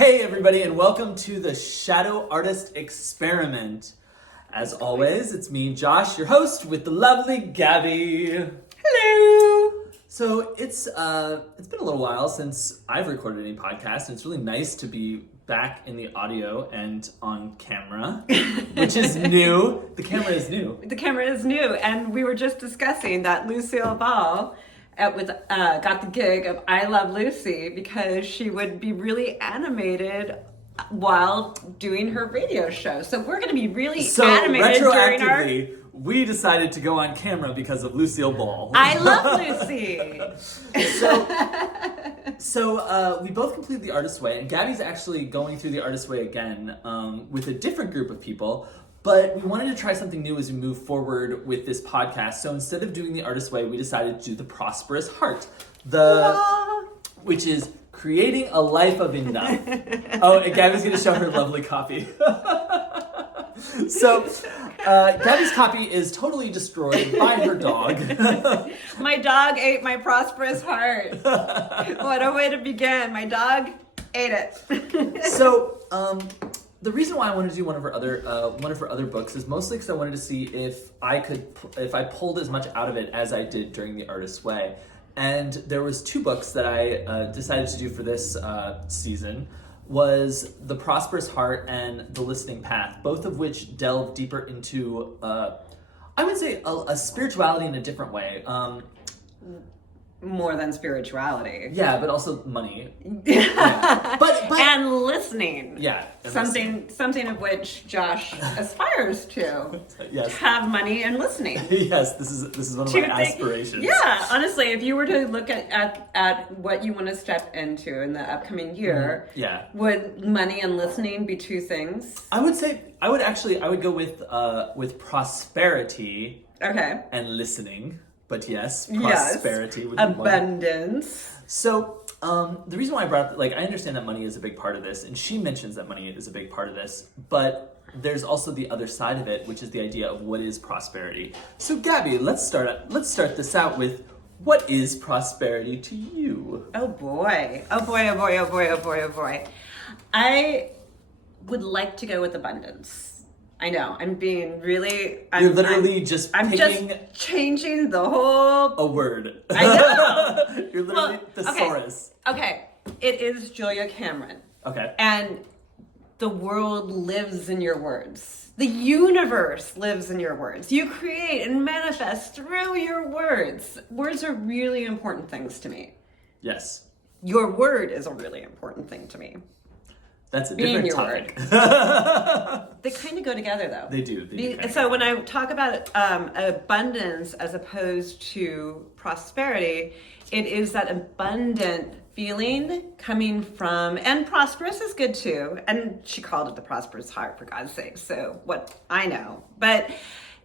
Hey everybody, and welcome to the Shadow Artist Experiment. As always, it's me, Josh, your host, with the lovely Gabby. Hello! So it's been a little while since I've recorded any podcast, and it's really nice to be back in the audio and on camera, which is new. The camera is new. The camera is new, and we were just discussing that Lucille Ball got the gig of I Love Lucy because she would be really animated while doing her radio show. So we're going to be really animated during our... we decided to go on camera because of Lucille Ball. I love Lucy. So we both completed the Artist's Way, and Gabby's actually going through the Artist's Way again with a different group of people. But we wanted to try something new as we move forward with this podcast. So instead of doing the Artist's Way, we decided to do the Prosperous Heart, which is creating a life of enough. Oh, and Gabby's going to show her lovely copy. So Gabby's copy is totally destroyed by her dog. My dog ate my Prosperous Heart. What a way to begin. My dog ate it. So, the reason why I wanted to do one of her other books is mostly because I wanted to see if I pulled as much out of it as I did during the Artist's Way. And there was two books that I decided to do for this season. Was The Prosperous Heart and The Listening Path, both of which delve deeper into, I would say, a spirituality in a different way. More than spirituality. Yeah, but also money. Yeah. But and listening. Yeah. Something of which Josh aspires to. Yes. To have money and listening. Yes, this is one of my aspirations. Yeah, honestly, if you were to look at what you want to step into in the upcoming year, would money and listening be two things? I would say I would go with prosperity. Okay. And listening. But yes, prosperity would be abundance. One. So, the reason why I brought up, I understand that money is a big part of this, and she mentions that money is a big part of this, but there's also the other side of it, which is the idea of what is prosperity. So, Gabby, let's start this out with, what is prosperity to you? Oh boy. Oh boy, oh boy, oh boy, oh boy, oh boy. I would like to go with abundance. I know, I'm just changing the whole... A word. I know. You're literally thesaurus. Okay, it is Julia Cameron. Okay. And the world lives in your words. The universe lives in your words. You create and manifest through your words. Words are really important things to me. Yes. Your word is a really important thing to me. That's a different topic. They kind of go together, though. They do. So when I talk about abundance as opposed to prosperity, it is that abundant feeling coming from, and prosperous is good too. And she called it the Prosperous Heart, for God's sake. So what I know, but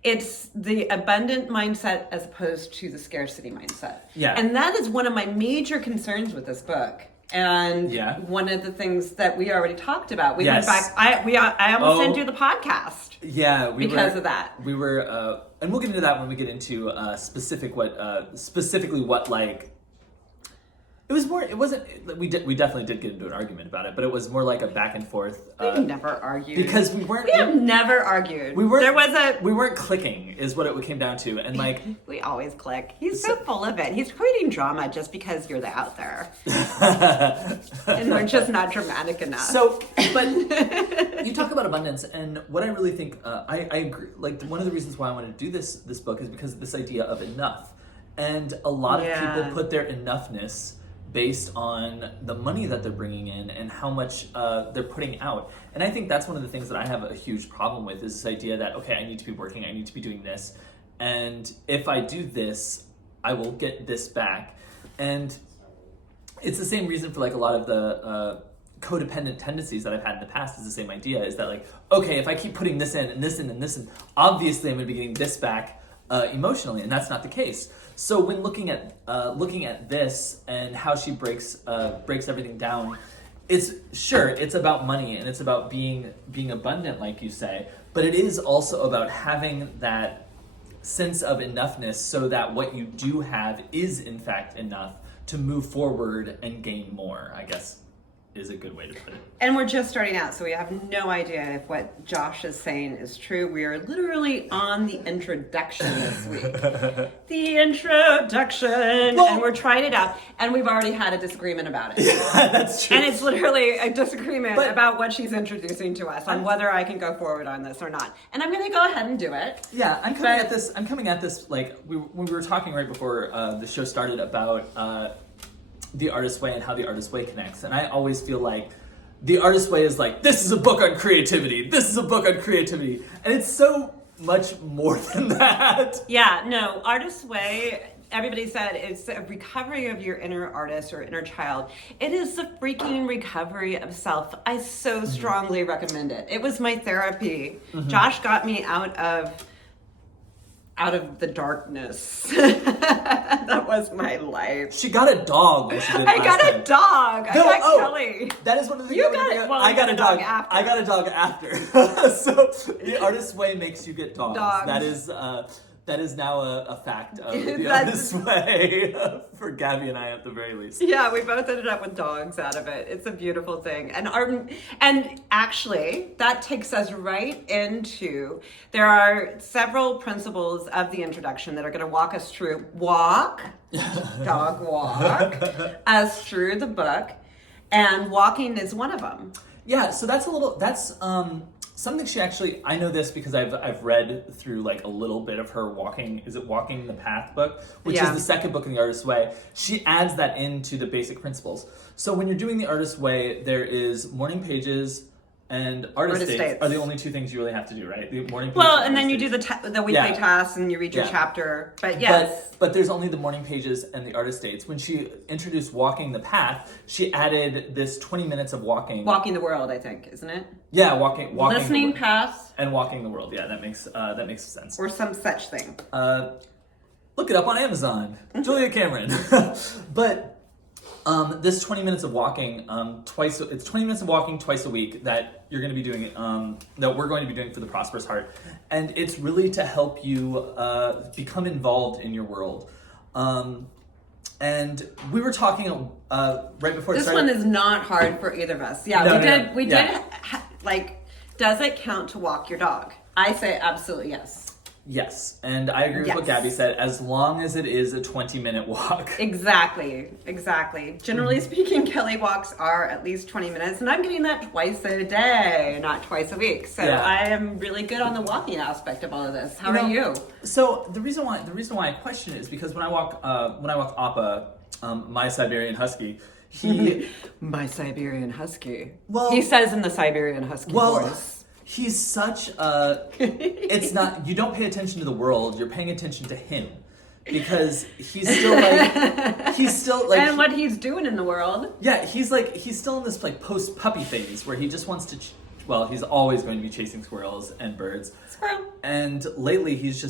it's the abundant mindset as opposed to the scarcity mindset. Yeah. And that is one of my major concerns with this book. And one of the things that we already talked about, we went back. I almost didn't do the podcast. Yeah, because of that. We were, and we'll get into that when we get into specifically what it was more. It wasn't. We definitely did get into an argument about it, but it was more like a back and forth. We never argued because we weren't. We have never argued. We weren't. We weren't clicking, is what it came down to, and we always click. He's so full of it. He's creating drama just because you're out there, and we're just not dramatic enough. So, but you talk about abundance, and what I really think, I agree. One of the reasons why I wanted to do this book is because of this idea of enough, and a lot of people put their enoughness based on the money that they're bringing in and how much they're putting out. And I think that's one of the things that I have a huge problem with, is this idea that, okay, I need to be working, I need to be doing this, and if I do this, I will get this back. And it's the same reason for a lot of the codependent tendencies that I've had in the past, is the same idea, is that okay, if I keep putting this in and this in and this in, obviously I'm going to be getting this back emotionally, and that's not the case. So when looking at this and how she breaks everything down, it's about money and it's about being abundant, like you say, but it is also about having that sense of enoughness, so that what you do have is in fact enough to move forward and gain more, I guess. is a good way to put it. And we're just starting out, so we have no idea if what Josh is saying is true. We are literally on the introduction this week. The introduction. Well, and we're trying it out, and we've already had a disagreement about it. Yeah, that's true. And it's literally a disagreement about what she's introducing to us on whether I can go forward on this or not. And I'm going to go ahead and do it. Yeah, I'm coming at this like when we were talking right before the show started about the artist way and how the artist way connects. And I always feel like the artist way is like, this is a book on creativity. This is a book on creativity. And it's so much more than that. Yeah, no, artist way, everybody said it's a recovery of your inner artist or inner child. It is the freaking recovery of self. I so strongly recommend it. It was my therapy. Josh got me out of the darkness. That was my life. She got a dog when she did it I got a dog. No, I got Kelly. That is one of the things You got it. Well, I got a dog after. I got a dog after. So the artist way makes you get dogs. That is now a fact of the artist way for Gabby and I at the very least. Yeah, we both ended up with dogs out of it. It's a beautiful thing. And actually, that takes us right into, there are several principles of the introduction that are going to walk us through, dog walk, us through the book. And walking is one of them. Yeah, so that's something she actually, I know this because I've read through like a little bit of her Walking the Path book, which is the second book in the Artist's Way. She adds that into the basic principles. So when you're doing the Artist's Way, there is morning pages and artist dates are the only two things you really have to do, right? The morning pages. Well, and then you do the weekly tasks and you read your chapter. But yes. But there's only the morning pages and the artist dates. When she introduced Walking the Path, she added this 20 minutes of walking. Walking the world, I think, isn't it? Yeah, walking. Listening paths. And walking the world. Yeah, that makes sense. Or some such thing. Look it up on Amazon. Julia Cameron. But this 20 minutes of walking it's 20 minutes of walking twice a week that you're going to be doing that we're going to be doing for the Prosperous Heart, and it's really to help you become involved in your world. And we were talking right before this one is not hard for either of us. Yeah, we did does it count to walk your dog? I say absolutely yes. Yes, and I agree with what Gabby said, as long as it is a 20-minute walk. Exactly. Generally speaking, Kelly walks are at least 20 minutes, and I'm getting that twice a day, not twice a week. So I am really good on the walking aspect of all of this. How are you? So the reason why I question it is because when I walk Appa, my Siberian Husky, my Siberian Husky. Well, he says in the Siberian Husky voice. He's such a, it's not, you don't pay attention to the world, you're paying attention to him. Because he's still like, and what he's doing in the world. Yeah, he's still in this like post-puppy phase where he just wants to, he's always going to be chasing squirrels and birds. Squirrel. And lately he's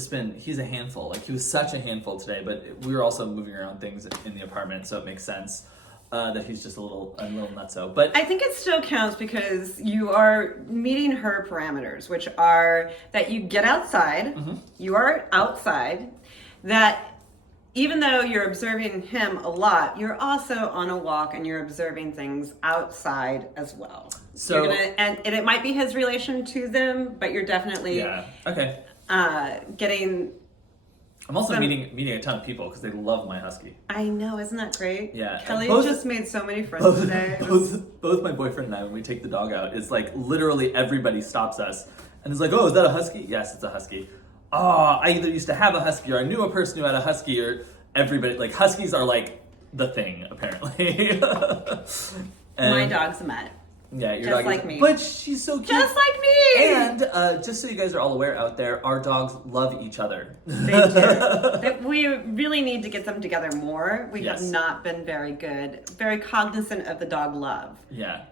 a handful. Like he was such a handful today, but we were also moving around things in the apartment, so it makes sense. That he's just a little nutso. But I think it still counts because you are meeting her parameters, which are that you get outside, you are outside, that even though you're observing him a lot, you're also on a walk and you're observing things outside as well. So and it might be his relation to them, but you're definitely getting. I'm also meeting a ton of people because they love my husky. I know, isn't that great? Yeah. Kelly just made so many friends today. Both my boyfriend and I, when we take the dog out, it's like literally everybody stops us and is like, "Oh, is that a husky?" Yes, it's a husky. Oh, I either used to have a husky or I knew a person who had a husky, or everybody, like huskies are like the thing apparently. My dog's a mutt. Yeah, your just dog like me. But she's so cute. Just like me! And just so you guys are all aware out there, our dogs love each other. They do. We really need to get them together more. We have not been very good, very cognizant of the dog love. Yeah.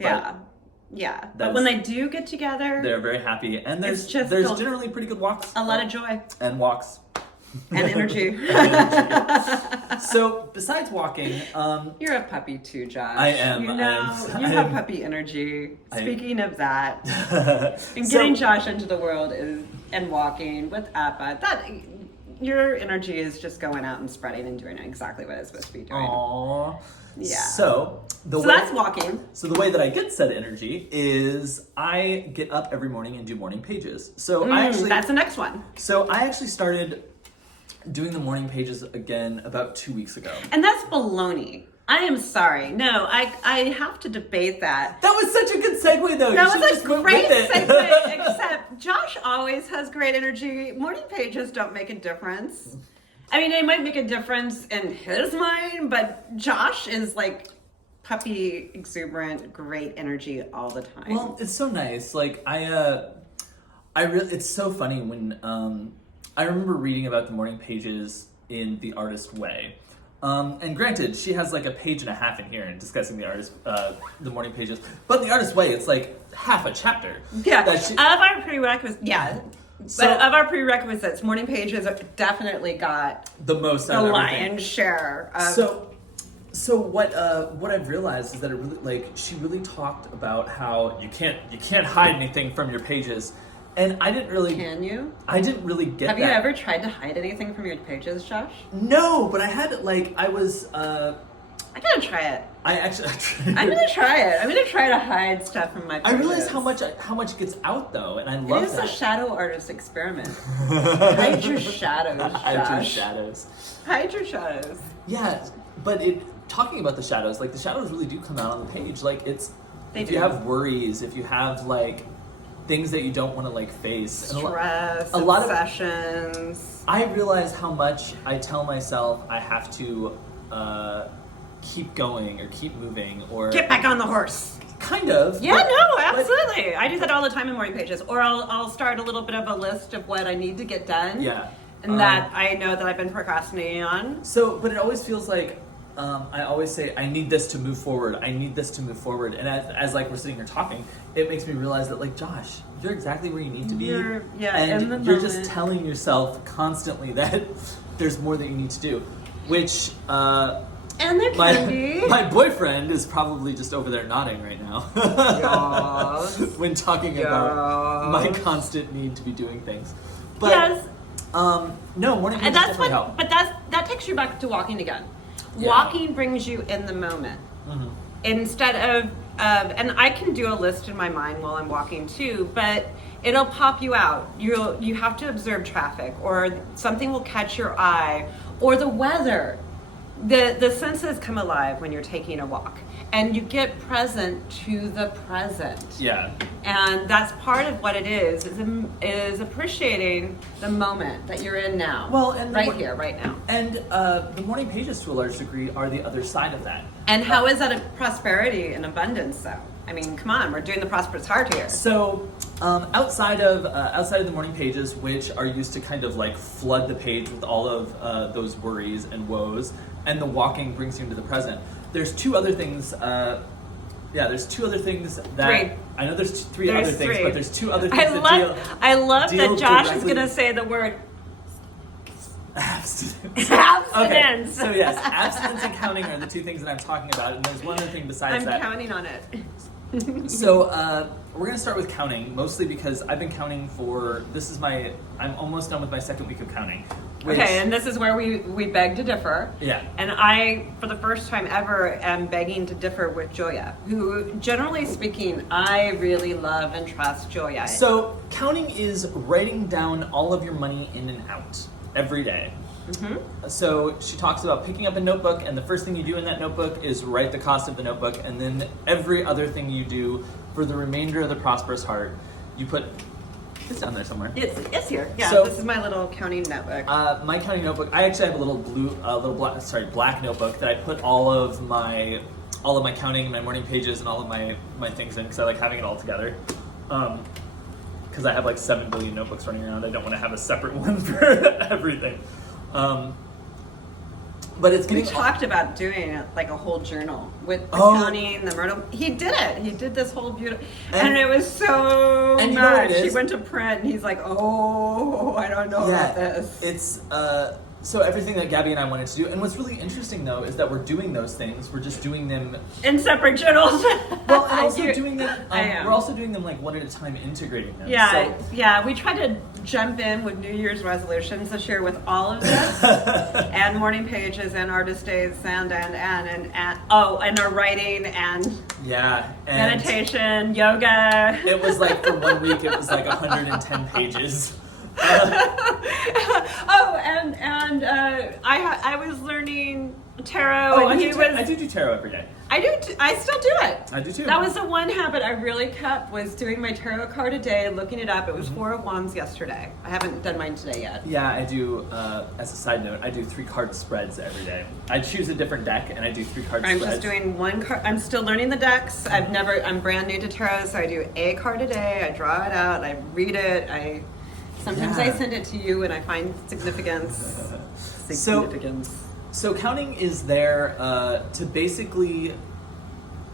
But when they do get together, they're very happy. And there's generally pretty good walks. A lot of joy. And walks. And energy. So besides walking, you're a puppy too, Josh. I am. You have puppy energy. Speaking of that, and getting Josh into the world and walking with Appa, that your energy is just going out and spreading and doing exactly what it's supposed to be doing. Aww. Yeah. So So that's walking. So the way that I get said energy is I get up every morning and do morning pages. So that's the next one. So I actually started doing the morning pages again about 2 weeks ago. And that's baloney. I am sorry. No, I have to debate that. That was such a good segue, though. That was a great segue, except Josh always has great energy. Morning pages don't make a difference. I mean, they might make a difference in his mind, but Josh is like puppy, exuberant, great energy all the time. Well, it's so nice. Like, it's so funny when, I remember reading about the morning pages in The Artist Way. And granted, she has like a page and a half in here in discussing the morning pages. But in The Artist Way, it's like half a chapter. Yeah. Of our prerequisites, but of our prerequisites, morning pages definitely got the most, the lion's share. So what I've realized is that it really, like, she really talked about how you can't hide anything from your pages. And I didn't really... Can you? I didn't really get that. Have you ever tried to hide anything from your pages, Josh? No, but I had, like, I was... I gotta try it. I'm gonna try it. I'm gonna try to hide stuff from my pages. I realize how much gets out, though, and I love that. It is a shadow artist experiment. Hide your shadows, Josh. Hide your shadows. Hide your shadows. Yeah, but talking about the shadows, like, the shadows really do come out on the page. Like, if you have worries, if you have, like... things that you don't want to like face, stress, a lot of obsessions. I realize how much I tell myself I have to keep going or keep moving or get back on the horse. Kind of. Yeah, no, absolutely. I do that all the time in morning pages, or I'll start a little bit of a list of what I need to get done. Yeah, and that I know that I've been procrastinating on. So, but it always feels like. I always say, I need this to move forward. I need this to move forward. And as like we're sitting here talking, it makes me realize that like, Josh, you're exactly where you need to be. And you're just telling yourself constantly that there's more that you need to do. Which, and there can be. My boyfriend is probably just over there nodding right now. Yes. When talking about my constant need to be doing things. But, yes. No, morning pages definitely help. But that takes you back to walking again. Yeah. Walking brings you in the moment. Mm-hmm. Instead of, and I can do a list in my mind while I'm walking too, but it'll pop you out. You have to observe traffic, or something will catch your eye, or the weather. The senses come alive when you're taking a walk, and you get present to the present. Yeah. And that's part of what it is appreciating the moment that you're in now. Well, and here, right now. And the morning pages, to a large degree, are the other side of that. And how is that a prosperity and abundance, though? I mean, come on, we're doing the Prosperous Heart here. So, outside of the morning pages, which are used to kind of like flood the page with all of those worries and woes, and the walking brings you into the present. There's two other things. There's two other things that... Three. I know there's three other things, but there's two other things I love that Josh is going to say the word... Abstinence. Abstinence. Okay. So yes, abstinence and counting are the two things that I'm talking about, and there's one other thing besides that. I'm counting on it. So we're going to start with counting, mostly because I've been counting I'm almost done with my second week of counting. Okay, and this is where we beg to differ. Yeah. And I, for the first time ever, am begging to differ with Joya, who, generally speaking, I really love and trust Joya. So counting is writing down all of your money in and out every day. Mm-hmm. So she talks about picking up a notebook, and the first thing you do in that notebook is write the cost of the notebook, and then every other thing you do for the remainder of the Prosperous Heart, you put... It's down there somewhere. It's here. Yeah, so, this is my little counting notebook. My counting notebook. I actually have a little black notebook that I put all of my counting, my morning pages, and all of my things in, because I like having it all together. Because I have like 7 billion notebooks running around. I don't want to have a separate one for everything. But it's getting... We talked about doing like a whole journal with the counting, the myrtle. He did it. He did this whole beautiful... And it was so and much. You know what it is? He went to print and he's like, I don't know about this. It's... So everything that Gabby and I wanted to do, and what's really interesting though is that we're doing those things. We're just doing them in separate channels. Well, and also doing them. We're also doing them like one at a time, integrating them. Yeah, yeah. We try to jump in with New Year's resolutions this year with all of this, and morning pages, and artist days, and our writing and meditation, yoga. It was like for 1 week, it was like 110 pages. I was learning tarot, and I do tarot every day. I still do it. I do too. That was the one habit I really kept, was doing my tarot card a day, looking it up. It was Four of Wands yesterday. I haven't done mine today yet. Yeah, I do. As a side note, I do 3-card spreads every day. I choose a different deck and I do 3-card spreads. I'm just doing one card. I'm still learning the decks. I'm brand new to tarot, so I do a card a day. I draw it out. I read it. Sometimes I send it to you and I find significance. So counting is there to basically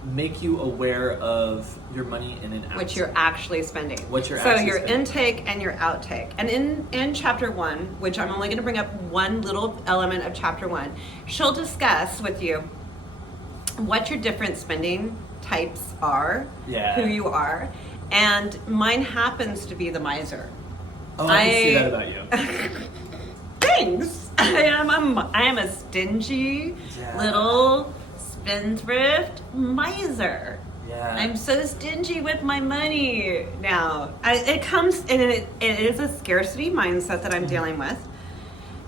make you aware of your money in and out. What you're actually spending. So your intake and your outtake. And in chapter 1, which I'm only going to bring up one little element of chapter 1, she'll discuss with you what your different spending types are, who you are, and mine happens to be the miser. Oh, I can see that about you. Thanks. I am a stingy little spendthrift miser. Yeah. I'm so stingy with my money now. It is a scarcity mindset that I'm dealing with,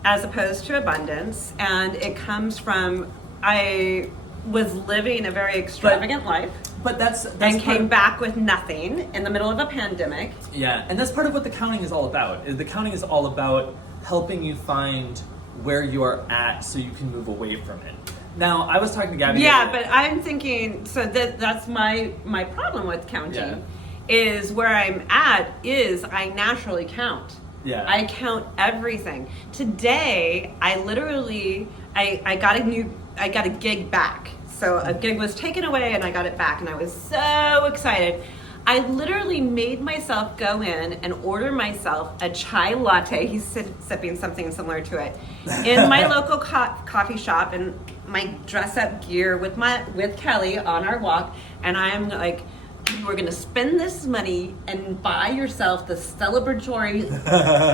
as opposed to abundance, and it comes from I was living a very extravagant life. But that's and came back with nothing in the middle of a pandemic. Yeah, and that's part of what the counting is all about. The counting is all about helping you find where you are at so you can move away from it. Now, I was talking to Gabby. Yeah, but I'm thinking, so that's my problem with counting, is where I'm at is I naturally count. Yeah. I count everything. Today, I literally, I got a gig back. So a gig was taken away and I got it back and I was so excited. I literally made myself go in and order myself a chai latte. He's sipping something similar to it in my local coffee shop in my dress up gear with Kelly on our walk. And I'm like, we're gonna spend this money and buy yourself the celebratory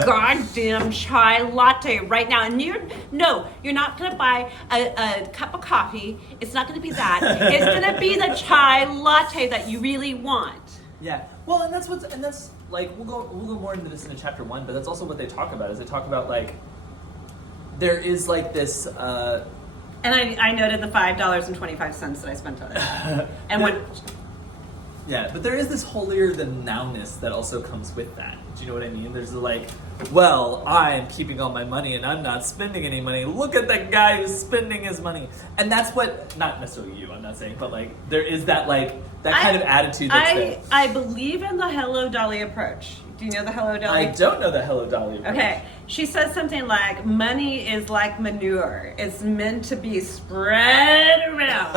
goddamn chai latte right now. And you're not gonna buy a cup of coffee. It's not gonna be that. It's gonna be the chai latte that you really want. Yeah. Well, and that's like we'll go more into this in chapter 1, but that's also what they talk about. Is they talk about like there is like this. And I noted the $5.25 that I spent on it. And when. Yeah, but there is this holier than nowness that also comes with that. Do you know what I mean? There's like, well, I'm keeping all my money and I'm not spending any money. Look at the guy who's spending his money. And that's what, not necessarily you, I'm not saying, but like, there is that like, that kind of attitude that's there. I believe in the Hello Dolly approach. Do you know the Hello Dolly? I don't know the Hello Dolly approach. Okay. She says something like, money is like manure. It's meant to be spread around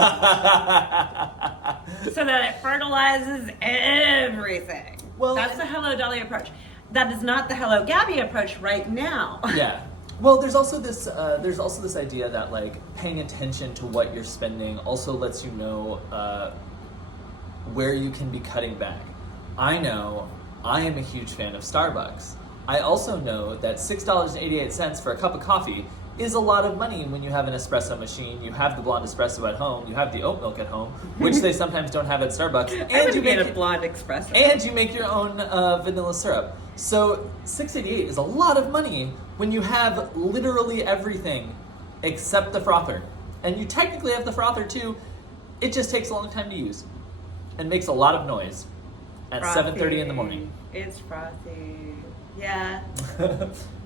so that it fertilizes everything. Well, that's the Hello Dolly approach. That is not the Hello Gabby approach right now. Yeah. Well, there's also this idea that like paying attention to what you're spending also lets you know where you can be cutting back. I know I am a huge fan of Starbucks. I also know that $6.88 for a cup of coffee is a lot of money when you have an espresso machine, you have the blonde espresso at home, you have the oat milk at home, which they sometimes don't have at Starbucks, and you make a blonde espresso. And you make your own vanilla syrup. So $6.88 is a lot of money when you have literally everything except the frother. And you technically have the frother too. It just takes a long time to use and makes a lot of noise at 7:30 in the morning. It's frothy. Yeah.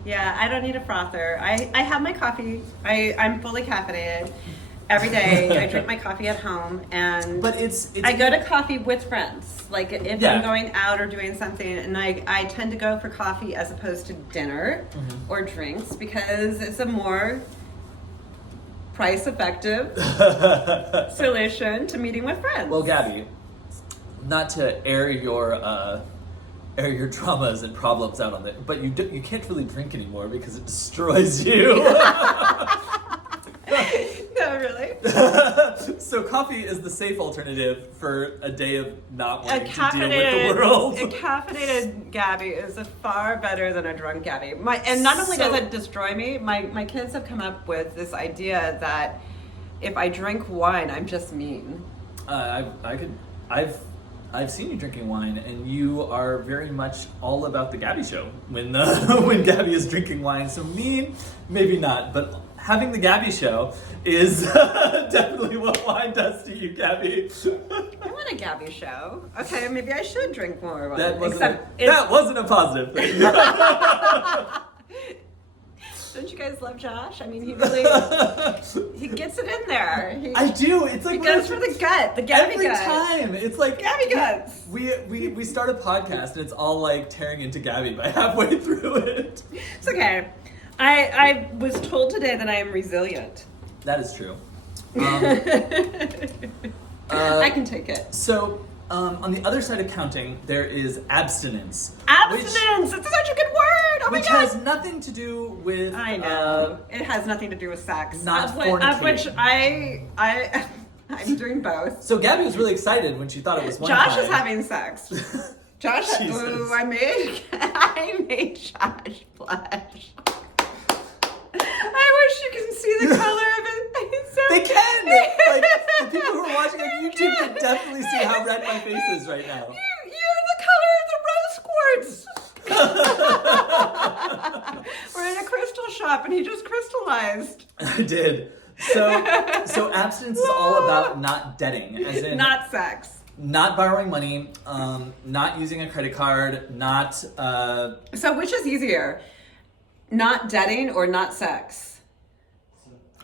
Yeah, I don't need a frother. I have my coffee. I'm fully caffeinated every day. I drink my coffee at home, and I go to coffee with friends. Like if I'm going out or doing something, and I tend to go for coffee as opposed to dinner or drinks because it's a more price-effective solution to meeting with friends. Well, Gabby, not to air your air your traumas and problems out on it. But you can't really drink anymore because it destroys you. No, really? So coffee is the safe alternative for a day of not wanting to deal with the world. A caffeinated Gabby is far better than a drunk Gabby. And not only does it destroy me, my kids have come up with this idea that if I drink wine, I'm just mean. I've seen you drinking wine, and you are very much all about the Gabby show when when Gabby is drinking wine. So mean, maybe not, but having the Gabby show is definitely what wine does to you, Gabby. I want a Gabby show. Okay, maybe I should drink more wine. That wasn't a positive thing. Don't you guys love Josh? I mean, he really he gets it in there. I do. It's like he goes for the gut, the Gabby every gut. time. It's like Gabby guts. We start a podcast and it's all like tearing into Gabby by halfway through it. It's okay. I was told today that I am resilient. That is true. I can take it. So, on the other side of counting, there is abstinence. Abstinence! It's such a good word! Oh my which God! has nothing to do with... I know. It has nothing to do with sex. Not of fornicating. which I'm doing both. So Gabby was really excited when she thought it was one Josh time. is having sex. Josh, ooh, I made Josh blush. I wish you can see the color of it. So they can! Like, the people who are watching on YouTube can definitely see how red my face is right now. You're the color of the rose quartz. We're in a crystal shop and he just crystallized. I did. So abstinence is all about not debting, as in not sex. Not borrowing money, not using a credit card, not... So which is easier? Not debting or not sex?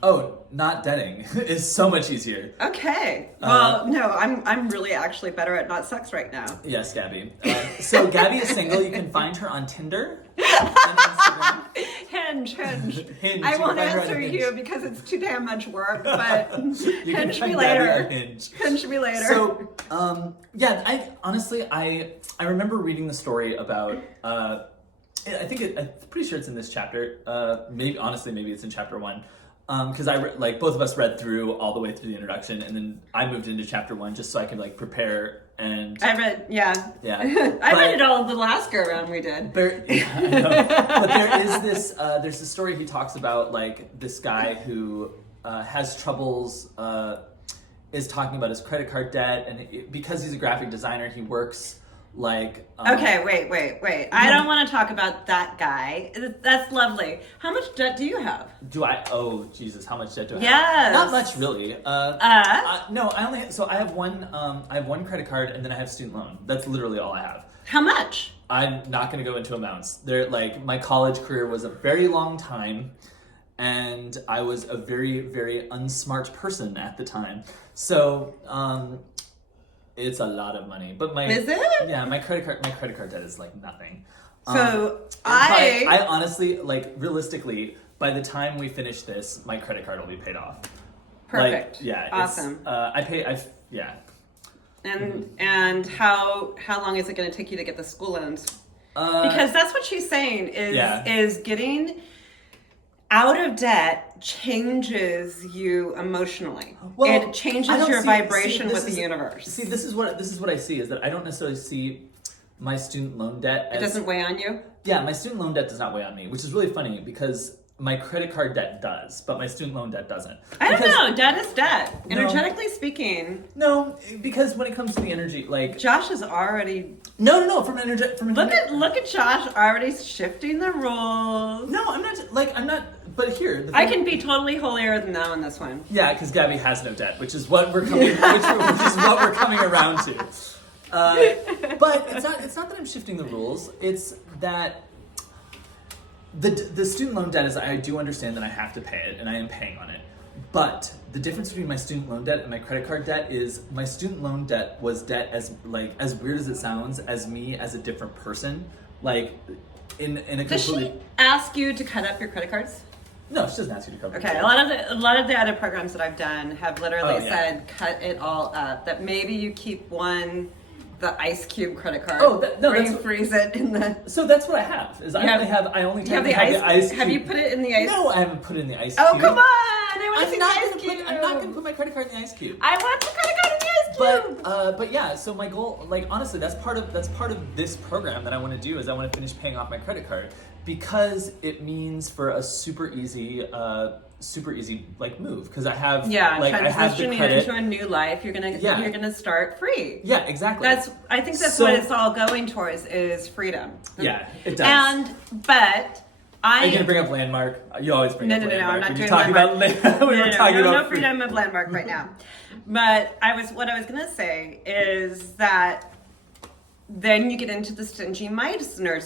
Oh, not debting is so much easier. Okay. Well, no, I'm really actually better at not sex right now. Yes, Gabby. So Gabby is single. You can find her on Tinder and Instagram. Hinge. Hinge. I won't answer you because it's too damn much work, but hinge me Gabby later. on Hinge. Hinge me later. So, yeah, I remember reading the story about, I'm pretty sure it's in this chapter. Maybe it's in chapter 1. Because both of us read through all the way through the introduction, and then I moved into chapter 1 just so I could prepare and. I read, yeah. I read it all the last go around we did. I know. But there is this. There's this story he talks about this guy who has troubles. Is talking about his credit card debt, and because he's a graphic designer, he works. Okay, wait. I don't want to talk about that guy. That's lovely. How much debt do you have? Do I? Oh, Jesus, how much debt do I have? Yes. Not much, really. No, I have one credit card, and then I have student loan. That's literally all I have. How much? I'm not going to go into amounts. My college career was a very long time, and I was a very, very unsmart person at the time. So, it's a lot of money, but is it? Yeah, my credit card debt is nothing. So I honestly realistically, by the time we finish this, my credit card will be paid off. Perfect. Yeah. Awesome. Yeah. And how long is it going to take you to get the school loans? Because that's what she's saying is getting out of debt changes you emotionally. It changes your vibration with the universe. See, this is what I see is that I don't necessarily see my student loan debt as... It doesn't weigh on you? Yeah, my student loan debt does not weigh on me, which is really funny because my credit card debt does, but my student loan debt doesn't. I don't know. Debt is debt. Energetically speaking. No, because when it comes to the energy, Josh is already... No, Look at Josh already shifting the rules. No, I'm not... But here... I can be totally holier than thou on this one. Yeah, because Gabby has no debt, which is what we're coming around to. But it's not that I'm shifting the rules. It's that the student loan debt is, I do understand that I have to pay it, and I am paying on it. But the difference between my student loan debt and my credit card debt is my student loan debt was debt as weird as it sounds, as me as a different person. In a completely... Does she ask you to cut up your credit cards? No, she doesn't ask you to cover. Okay, a lot of the other programs that I've done have literally said cut it all up. That maybe you keep one the ice cube credit card. Oh, no, where you freeze it in the. So that's what I have. Is I only have the ice cube. Have you put it in the ice? No, I haven't put it in the ice cube. Oh, come on! I want to see the ice cube. I'm not gonna put my credit card in the ice cube. I want the credit card in the ice cube. But yeah. So my goal, like honestly, that's part of this program that I want to do is I want to finish paying off my credit card because it means for a super easy like move because I have transitioning into a new life. You're gonna start free. Yeah, exactly. I think that's what it's all going towards is freedom. Yeah, it does. Are you gonna bring up Landmark? You always bring up Landmark. No, I'm not doing Landmark. No freedom of Landmark right now. But what I was gonna say is that then you get into the stingy Meissner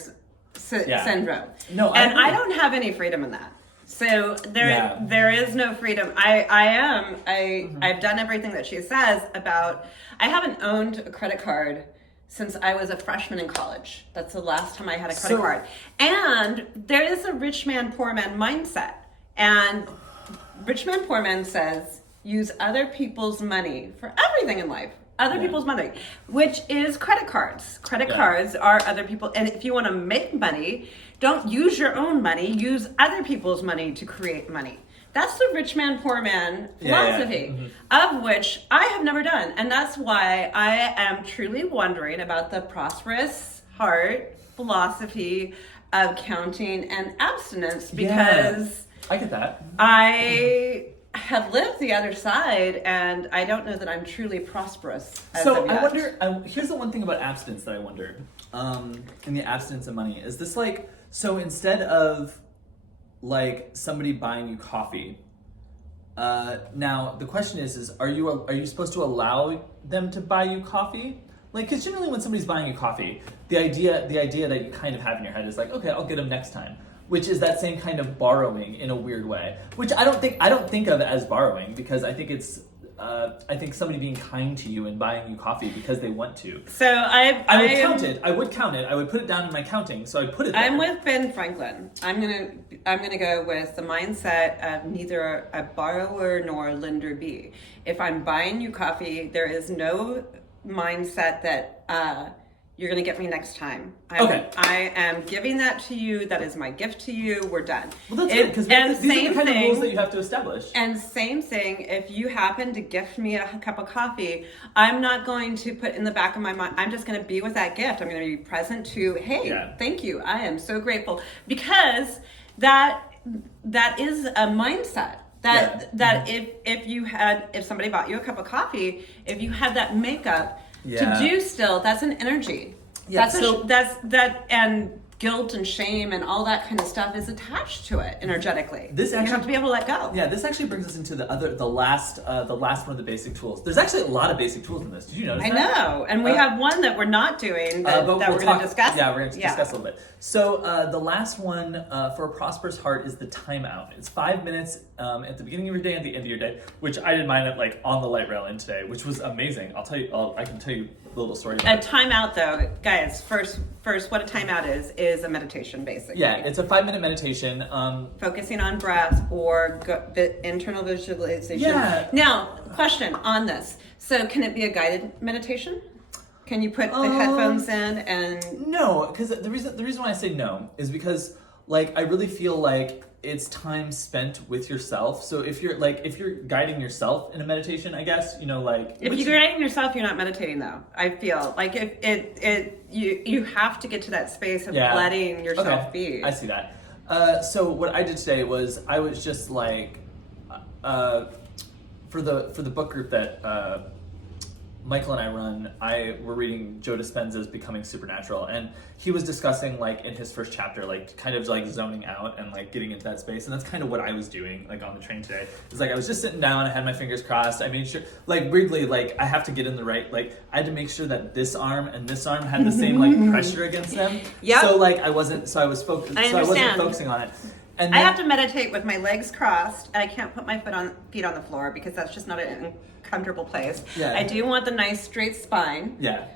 syndrome. No, I don't have any freedom in that. So there is no freedom. I've done everything that she says about. I haven't owned a credit card since I was a freshman in college. That's the last time I had a credit card. And there is a rich man, poor man mindset. And rich man, poor man says use other people's money for everything in life. Other people's money, which is credit cards. Credit cards are other people. And if you want to make money, don't use your own money. Use other people's money to create money. That's the rich man, poor man philosophy, of which I have never done. And that's why I am truly wondering about the Prosperous Heart philosophy of counting and abstinence because I get that. I have lived the other side and I don't know that I'm truly prosperous. So I wonder, here's the one thing about abstinence that I wonder, in the abstinence of money, is this like, so instead of like somebody buying you coffee, now the question is are you supposed to allow them to buy you coffee? Like, because generally when somebody's buying you coffee, the idea that you kind of have in your head is like, okay, I'll get them next time, which is that same kind of borrowing in a weird way, which I don't think of as borrowing because I think it's I think somebody being kind to you and buying you coffee because they want to. So I would count it. I would put it down in my counting. So I'd put it there. I'm with Ben Franklin. I'm gonna go with the mindset of neither a borrower nor a lender be. If I'm buying you coffee, there is no mindset that you're going to get me next time. I am giving that to you. That is my gift to you. We're done. Well, that's it, because these are the kind of rules that you have to establish. And same thing, if you happen to gift me a cup of coffee, I'm not going to put in the back of my mind, I'm just going to be with that gift. I'm going to be present to, hey, thank you. I am so grateful. Because that is a mindset. If somebody bought you a cup of coffee, if you had that makeup, to do still, that's an energy. And guilt and shame and all that kind of stuff is attached to it energetically. You have to be able to let go. Yeah, this actually brings us into the last one of the basic tools. There's actually a lot of basic tools in this. Did you notice that? I know, and we have one that we're not doing that we're going to discuss. Yeah, we're going to discuss a little bit. So the last one for a prosperous heart is the timeout. It's 5 minutes at the beginning of your day and at the end of your day, which I did mine at like on the light rail in today, which was amazing. I can tell you a little story about it. A timeout though, guys, first what a timeout is a meditation basically. Yeah, it's a 5-minute meditation. Focusing on breath or internal visualization. Yeah. Now, question on this. So can it be a guided meditation? Can you put the headphones in and... No, because the reason why I say no is because like I really feel like it's time spent with yourself. So if you're guiding yourself in a meditation, I guess, if you're guiding yourself, you're not meditating though. I feel like if you have to get to that space of letting yourself be. I see that. So what I did today was I was just like for the book group that Michael and I run, we're reading Joe Dispenza's Becoming Supernatural, and he was discussing like in his first chapter, like kind of like zoning out and like getting into that space, and that's kind of what I was doing like on the train today. It's like I was just sitting down, I had my fingers crossed, I made sure, like weirdly, like I have to get in the right, like I had to make sure that this arm and this arm had the same like pressure against them. Yeah. So like I wasn't focusing on it. And then, I have to meditate with my legs crossed, and I can't put my feet on the floor because that's just not a comfortable place. Yeah. I do want the nice straight spine. Yeah.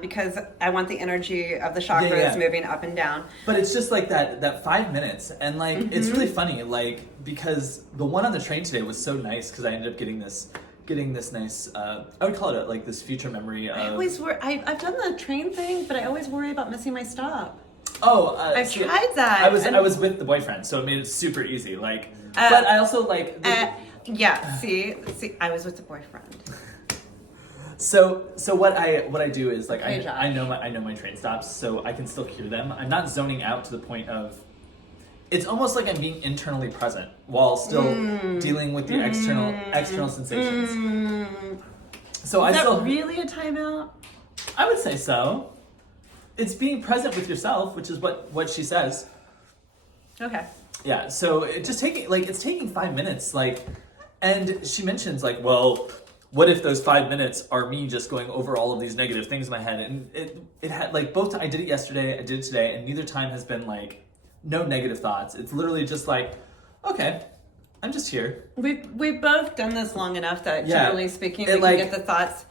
Because I want the energy of the chakras moving up and down. But it's just like that 5 minutes, and like it's really funny, like because the one on the train today was so nice because I ended up getting this getting this nice, I would call it like this future memory of... I've done the train thing, but I always worry about missing my stop. Oh, I've tried that. I was with the boyfriend, so it made it super easy. Like, but I also like... Yeah, see, I was with the boyfriend. So what I do is like Okay, I know my train stops, so I can still hear them. I'm not zoning out to the point of... It's almost like I'm being internally present while still dealing with the external sensations. So Is that really a timeout? I would say so. It's being present with yourself, which is what she says. Okay. Yeah. So it's taking 5 minutes, like, and she mentions like, well, what if those 5 minutes are me just going over all of these negative things in my head? And it had like both. I did it yesterday, I did it today, and neither time has been like no negative thoughts. It's literally just like, okay, I'm just here. We've both done this long enough that generally speaking, we can get the thoughts.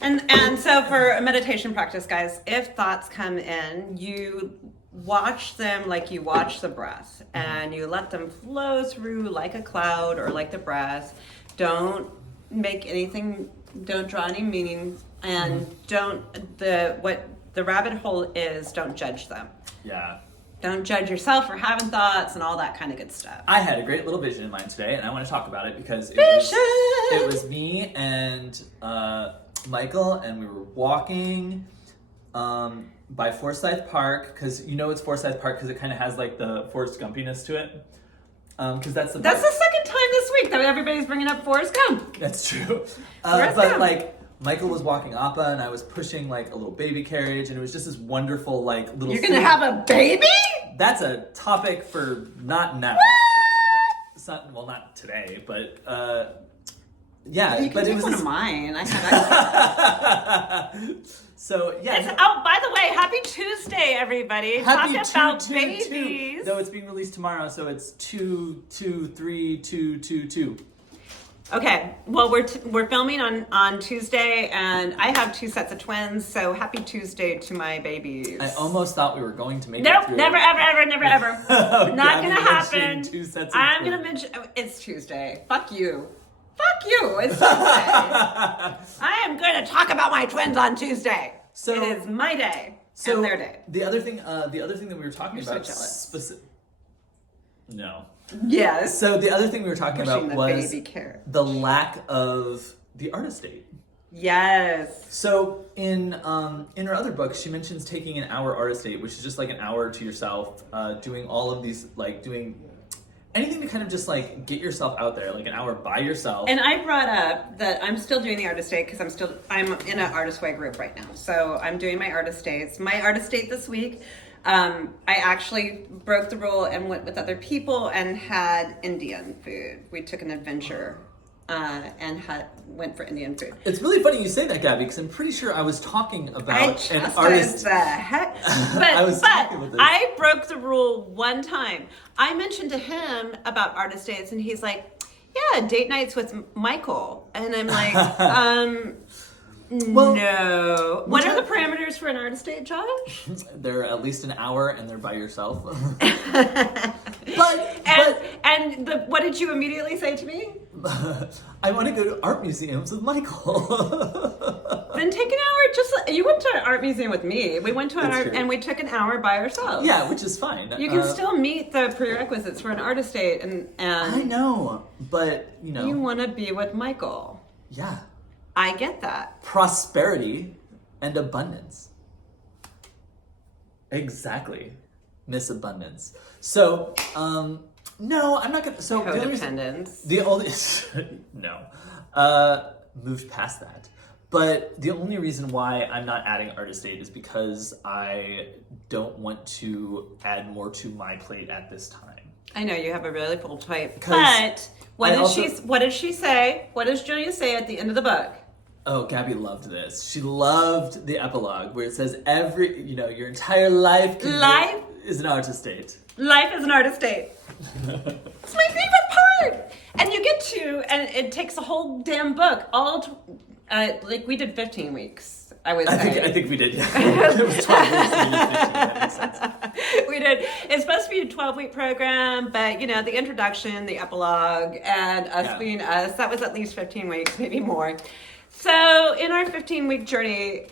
And so for a meditation practice, guys, if thoughts come in, you watch them like you watch the breath, and you let them flow through like a cloud or like the breath. Don't make anything, don't draw any meaning, and what the rabbit hole is, don't judge them. Yeah. Don't judge yourself for having thoughts and all that kind of good stuff. I had a great little vision in mind today, and I want to talk about it because it was me and Michael, and we were walking by Forsyth Park, because you know it's Forsyth Park because it kind of has like the Forrest Gumpiness to it. Because that's the second time this week that everybody's bringing up Forrest Gump. That's true. Forrest but Gump. Like Michael was walking Appa, and I was pushing like a little baby carriage, and it was just this wonderful like little. You're gonna have a baby? That's a topic for not now. It's not, well, not today, but yeah. You can but take it was one of mine. I have. So yeah. Oh, by the way, happy Tuesday, everybody! Happy Talk about babies. No, it's being released tomorrow, so it's 2/2/3/2/2/2. Okay, well we're filming on Tuesday, and I have 2 sets of twins. So happy Tuesday to my babies. I almost thought we were going to make it Nope, through. never, ever, never, ever. Not gonna happen. 2 sets of I'm twins. gonna mention it's Tuesday. Fuck you. Fuck you. It's Tuesday. I am going to talk about my twins on Tuesday. So it is my day and their day. The other thing that we were talking You're about. so jealous. No. Yes. So the other thing we were talking about was baby care. the lack of the artist date. Yes. So in her other book, she mentions taking an hour artist date, which is just like an hour to yourself, doing all of these, like doing anything to kind of just like get yourself out there, like an hour by yourself. And I brought up that I'm still doing the artist date because I'm in an artist way group right now. So I'm doing my artist dates. My artist date this week, I actually broke the rule and went with other people and had Indian food. We took an adventure and went for Indian food. It's really funny you say that, Gabby, because I'm pretty sure I was talking about an artist. The heck? But I broke the rule one time. I mentioned to him about artist dates, and he's like, "Yeah, date nights with Michael," and I'm like, Well, no. What are the parameters for an artist date, Josh? They're at least an hour, and they're by yourself. What did you immediately say to me? I want to go to art museums with Michael. Then take an hour. You went to an art museum with me. We went to an art, and we took an hour by ourselves. Yeah, which is fine. You can still meet the prerequisites for an artist date, and I know, but you want to be with Michael. Yeah, I get that. Prosperity and abundance. Exactly, Miss Abundance. So, no, I'm not gonna. So codependence. Moved past that. But the only reason why I'm not adding artist date is because I don't want to add more to my plate at this time. I know you have a really full plate, but what did she say? What does Julia say at the end of the book? Oh, Gabby loved this. She loved the epilogue where it says your entire life is an artist date. Life is an artist date. It's my favorite part. And you get and it takes a whole damn book. We did 15 weeks. I would I say. think we did. It was 12 weeks. We did 15. That makes sense. We did. It's supposed to be a 12-week program, but the introduction, the epilogue, and us being us, that was at least 15 weeks, maybe more. So in our 15-week journey,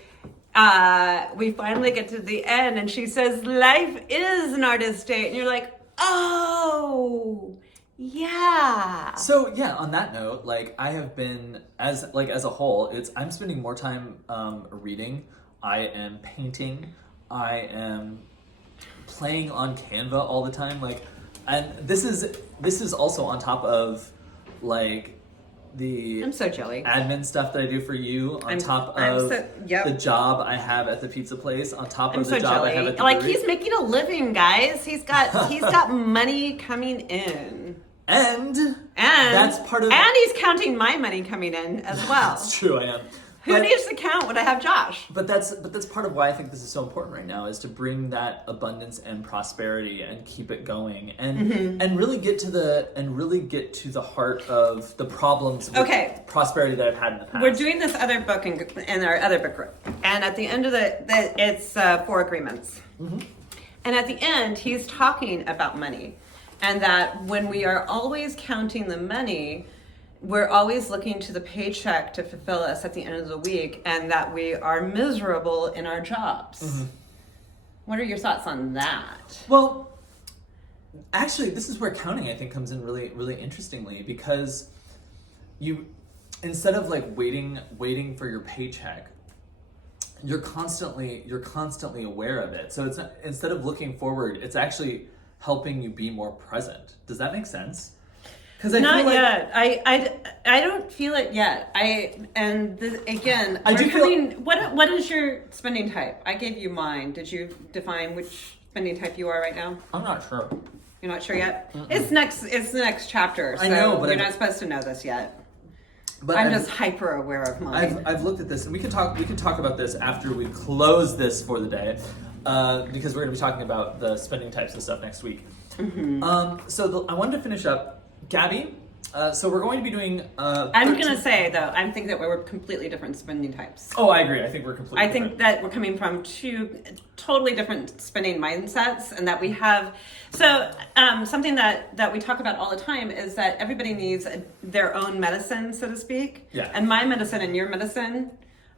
we finally get to the end, and she says, "Life is an artist's date," and you're like, "Oh, yeah." So yeah, on that note, like I have been as a whole, I'm spending more time reading. I am painting. I am playing on Canva all the time. Like, and this is also on top of like the I'm so jelly. admin stuff that I do for you, on top of the job I have at the pizza place, on top of the job I have at the brewery. He's making a living, guys. He's got money coming in. And that's part of and he's counting my money coming in as well. That's true, I am. Who needs to count when I have Josh? But that's part of why I think this is so important right now, is to bring that abundance and prosperity and keep it going, and really get to the heart of the problems with prosperity that I've had in the past. We're doing this other book in our other book group, and at the end of it's 4 agreements, and at the end he's talking about money, and that when we are always counting the money, we're always looking to the paycheck to fulfill us at the end of the week, and that we are miserable in our jobs. What are your thoughts on that? Well, actually, this is where counting, I think, comes in really, really interestingly, because you, instead of like waiting for your paycheck, you're constantly aware of it. So it's not, instead of looking forward, it's actually helping you be more present. Does that make sense? Not yet. I don't feel it yet. What is your spending type? I gave you mine. Did you define which spending type you are right now? I'm not sure. You're not sure yet? It's the next chapter. So I know, but you're not supposed to know this yet. But I'm just hyper aware of mine. I've looked at this, and we can talk about this after we close this for the day, because we're going to be talking about the spending types and stuff next week. So I wanted to finish up. Gabby, so we're going to be doing... I'm going to say, though, I think that we're completely different spending types. Oh, I agree. I think we're completely different. I think that we're coming from 2 totally different spending mindsets, and that we have... So something that we talk about all the time is that everybody needs their own medicine, so to speak. Yeah. And my medicine and your medicine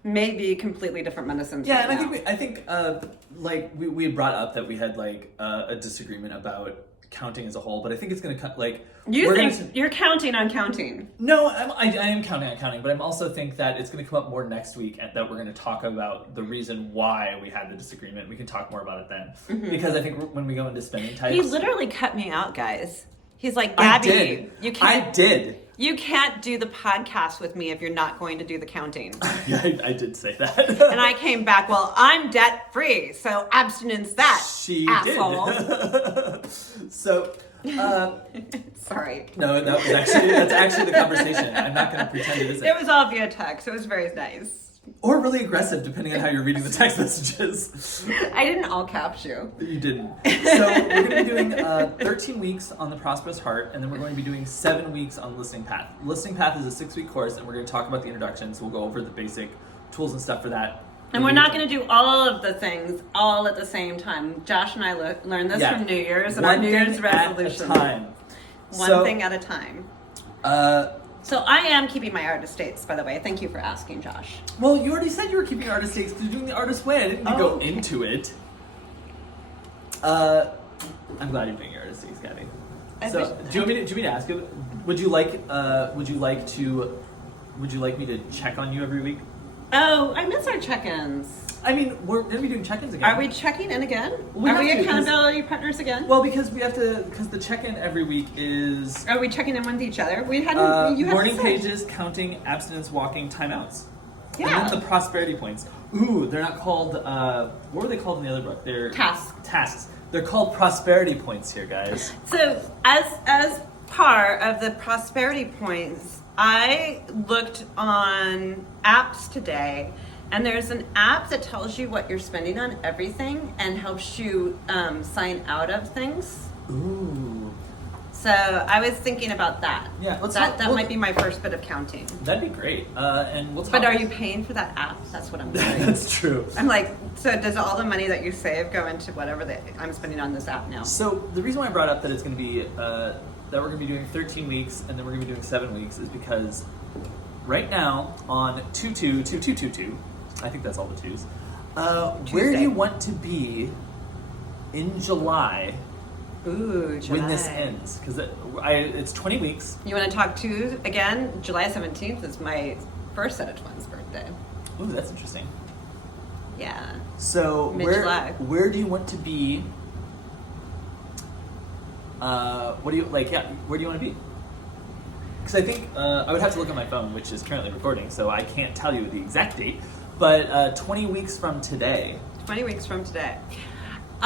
may be completely different medicines. Yeah, right and I think we had brought up that we had like a disagreement about counting as a whole, but I think it's going to cut like... You're counting on counting. No, I am counting on counting, but I'm also think that it's going to come up more next week, and that we're going to talk about the reason why we had the disagreement. We can talk more about it then. Because I think when we go into spending types... He literally cut me out, guys. He's like, Gabby, I did. You can't do the podcast with me if you're not going to do the counting. Yeah, I did say that. And I came back, well, I'm debt free, so abstinence that, she asshole. Did. So, sorry. No, that's actually the conversation. I'm not going to pretend it isn't. It was all via text. It was very nice. Or really aggressive, depending on how you're reading the text messages. I didn't all caps you. You didn't. So we're going to be doing 13 weeks on the Prosperous Heart, and then we're going to be doing 7 weeks on Listening Path. Listening Path is a 6-week course, and we're going to talk about the introduction, so we'll go over the basic tools and stuff for that. And we're not going to do all of the things all at the same time. Josh and I learned this from New Year's, and our New Year's resolution. One thing at a time. So I am keeping my artist dates, by the way. Thank you for asking, Josh. Well, you already said you were keeping artist dates because you're doing the artist way. I didn't go into it. I'm glad you're doing your artist dates, Gabby. So, do you want me to ask you? Would you like me to check on you every week? Oh, I miss our check-ins. I mean, we're going to be doing check-ins again. Are we checking in again? Are we accountability partners again? Well, because the check-in every week is... Are we checking in with each other? We hadn't... morning pages, counting, abstinence, walking, timeouts. Yeah. And then the prosperity points. Ooh, they're not called... what were they called in the other book? They're... Tasks. They're called prosperity points here, guys. So, as part of the prosperity points, I looked on apps today, and there's an app that tells you what you're spending on everything and helps you sign out of things. Ooh. So I was thinking about that. Yeah, that might be my first bit of counting. That'd be great. And we'll talk. But are you paying for that app? That's what I'm doing. That's true. I'm like, so does all the money that you save go into whatever I'm spending on this app now? So the reason why I brought up that it's going to be that we're going to be doing 13 weeks and then we're going to be doing 7 weeks is because right now on 222222, I think that's all the twos. Where do you want to be in July? Ooh, July. When this ends? Because it's 20 weeks. You want to talk twos again? July 17th is my first set of twins' birthday. Ooh, that's interesting. Yeah. So Mid-July. where do you want to be? What do you like? Yeah, where do you want to be? Because I think I would have to look at my phone, which is currently recording, so I can't tell you the exact date. But 20 weeks from today. 20 weeks from today.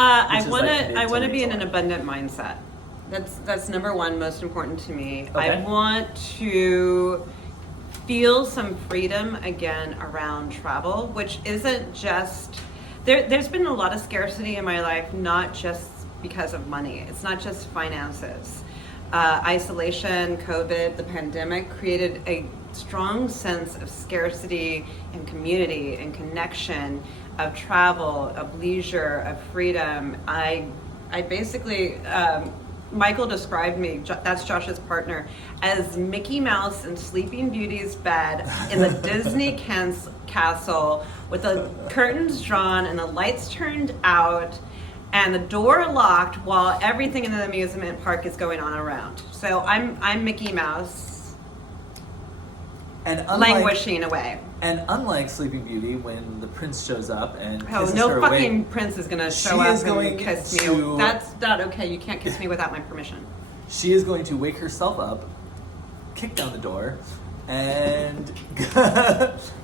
I want to be in an July. abundant mindset. That's number one, most important to me. Okay. I want to feel some freedom again around travel, which isn't just there's been a lot of scarcity in my life, not just because of money. It's not just finances. Isolation, COVID, the pandemic created a strong sense of scarcity and community and connection, of travel, of leisure, of freedom. I basically, Michael described me, that's Josh's partner, as Mickey Mouse in Sleeping Beauty's bed in the Disney castle with the curtains drawn and the lights turned out and the door locked while everything in the amusement park is going on around. So I'm Mickey Mouse, and languishing away. And unlike Sleeping Beauty, when the prince shows up and kisses no her fucking away, prince is gonna she show up is going and kiss me. to- That's not okay. You can't kiss me without my permission. she is going to wake herself up, kick down the door, and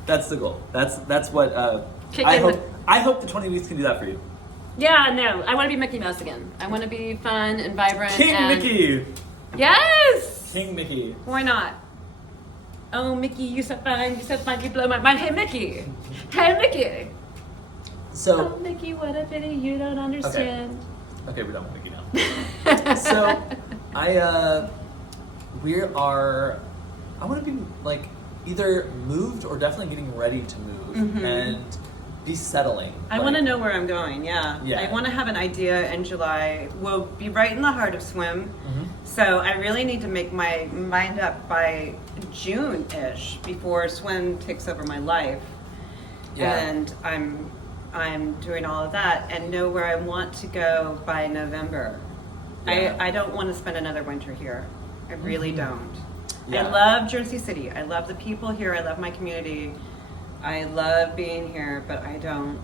that's the goal. That's what I hope the 20 weeks can do that for you. Yeah, no, I want to be Mickey Mouse again. I want to be fun and vibrant. King Mickey! Yes! King Mickey. Why not? Oh, Mickey, you're so fine, you blow my mind. Hey, Mickey! Hey, Mickey! So, Oh, Mickey, what a pity you don't understand. okay, we're done with Mickey now. So, I want to be like either moved or definitely getting ready to move and be settling. I want to know where I'm going. Yeah. Yeah. I want to have an idea in July. We'll be right in the heart of swim. So I really need to make my mind up by June-ish before swim takes over my life. Yeah. And I'm doing all of that and know where I want to go by November. Yeah. I don't want to spend another winter here. I really don't. Yeah. I love Jersey City. I love the people here. I love my community. I love being here, but I don't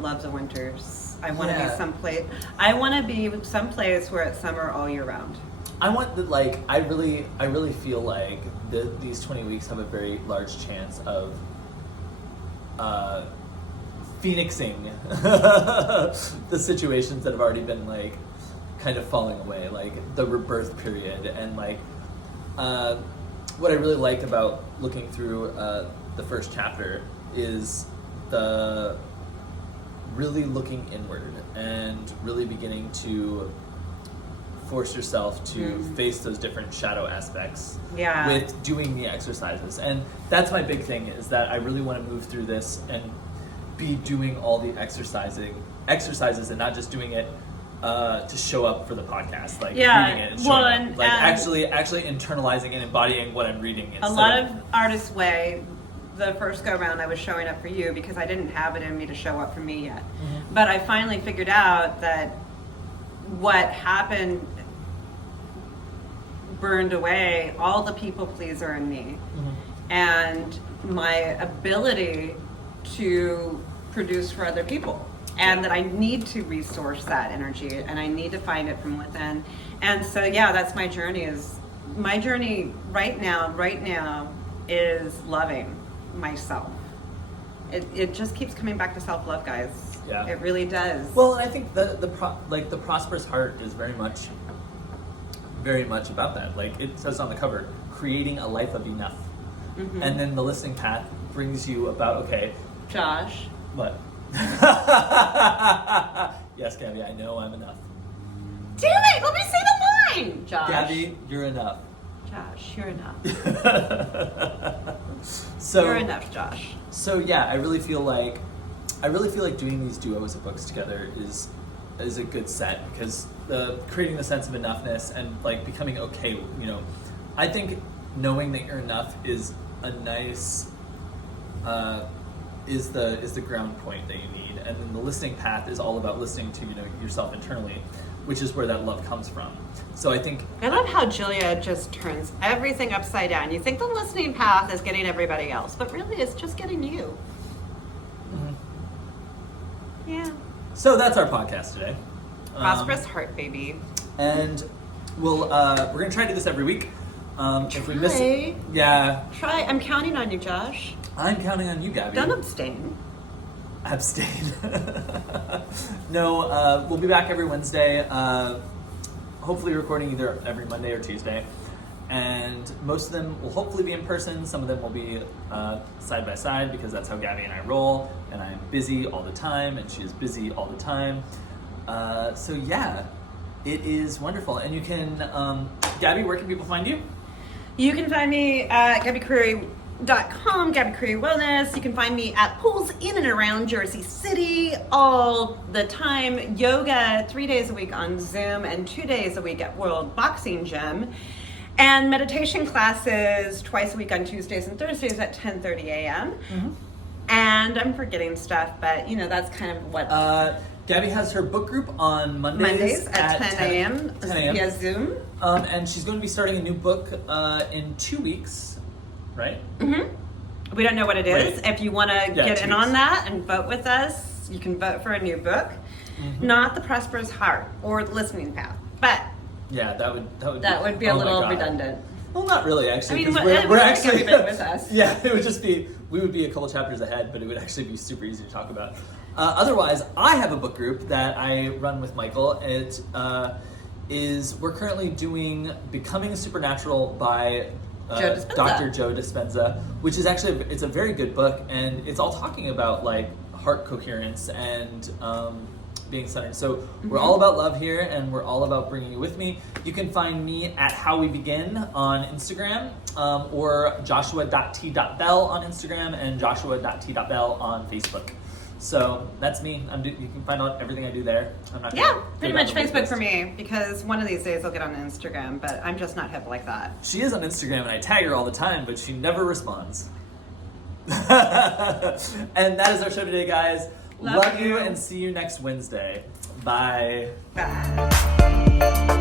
love the winters. I want to Yeah. be someplace. I want to be someplace where it's summer all year round. I want that, like, I really feel like these 20 weeks have a very large chance of phoenixing the situations that have already been, like, kind of falling away, like the rebirth period. And, like, what I really liked about looking through the first chapter is the really looking inward and really beginning to force yourself to face those different shadow aspects with doing the exercises. And that's my big thing, is that I really want to move through this and be doing all the exercises and not just doing it to show up for the podcast, like reading it and showing up. Like actually internalizing and embodying what I'm reading. A lot of artists' way, the first go round I was showing up for you because I didn't have it in me to show up for me yet. But I finally figured out that what happened burned away all the people pleaser in me and my ability to produce for other people, and that I need to resource that energy and I need to find it from within. And so that's my journey. My journey right now is loving myself. It just keeps coming back to self-love, guys. Yeah. It really does. Well, and I think the Prosperous Heart is very much about that. Like it says on the cover, creating a life of enough. And then the listening path brings you about, okay, Josh. what? Yes, Gabby, I know I'm enough. Damn it! Let me say the fine, Josh. Gabby, you're enough. Josh, you're enough. So You're enough, Josh. So yeah, I really feel like doing these duos of books together is a good set, because creating the sense of enoughness and like becoming okay, you know, I think knowing that you're enough is a nice is the ground point that you need, and then the listening path is all about listening to, you know, yourself internally, which is where that love comes from. So I think I love how Julia just turns everything upside down. You think the listening path is getting everybody else, but really it's just getting you. Mm-hmm. Yeah. So that's our podcast today. Prosperous Heart, baby. And we're gonna try to do this every week. If we miss it, yeah. Try. I'm counting on you, Josh. I'm counting on you, Gabby. Don't abstain. Abstain. No, we'll be back every Wednesday. Hopefully recording either every Monday or Tuesday. And most of them will hopefully be in person. Some of them will be side by side, because that's how Gabby and I roll. And I'm busy all the time, and she is busy all the time. So yeah, it is wonderful. And you can, Gabby, where can people find you? You can find me at GabbyCurry.com, Gabby Curry Wellness. You can find me at pools in and around Jersey City all the time. Yoga 3 days a week on Zoom and 2 days a week at World Boxing Gym. And meditation classes twice a week on Tuesdays and Thursdays at 10:30 a.m. Mm-hmm. And I'm forgetting stuff, but you know, that's kind of what... Gabby has her book group on Mondays at 10 a.m. via Zoom. And she's going to be starting a new book in 2 weeks, right? Mm-hmm. We don't know what it is. Right. If you want to get in on that and vote with us, you can vote for a new book. Mm-hmm. Not the Prosperous Heart or the Listening Path, but yeah, that would be a little redundant. Well, not really, actually. I mean, we're actually with us. Yeah, it would just be, we would be a couple chapters ahead, but it would actually be super easy to talk about. Otherwise, I have a book group that I run with Michael. It we're currently doing Becoming Supernatural by Dr. Joe Dispenza, which is actually, it's a very good book, and it's all talking about like heart coherence and being centered. So we're all about love here, and we're all about bringing you with me. You can find me at How We Begin on Instagram, or joshua.t.bell on Instagram, and joshua.t.bell on Facebook. So that's me. You can find out everything I do there. I'm not pretty much Facebook for me, because one of these days I'll get on Instagram, but I'm just not hip like that. She is on Instagram, and I tag her all the time, but she never responds. And that is our show today, guys. Love you, and see you next Wednesday. Bye. Bye.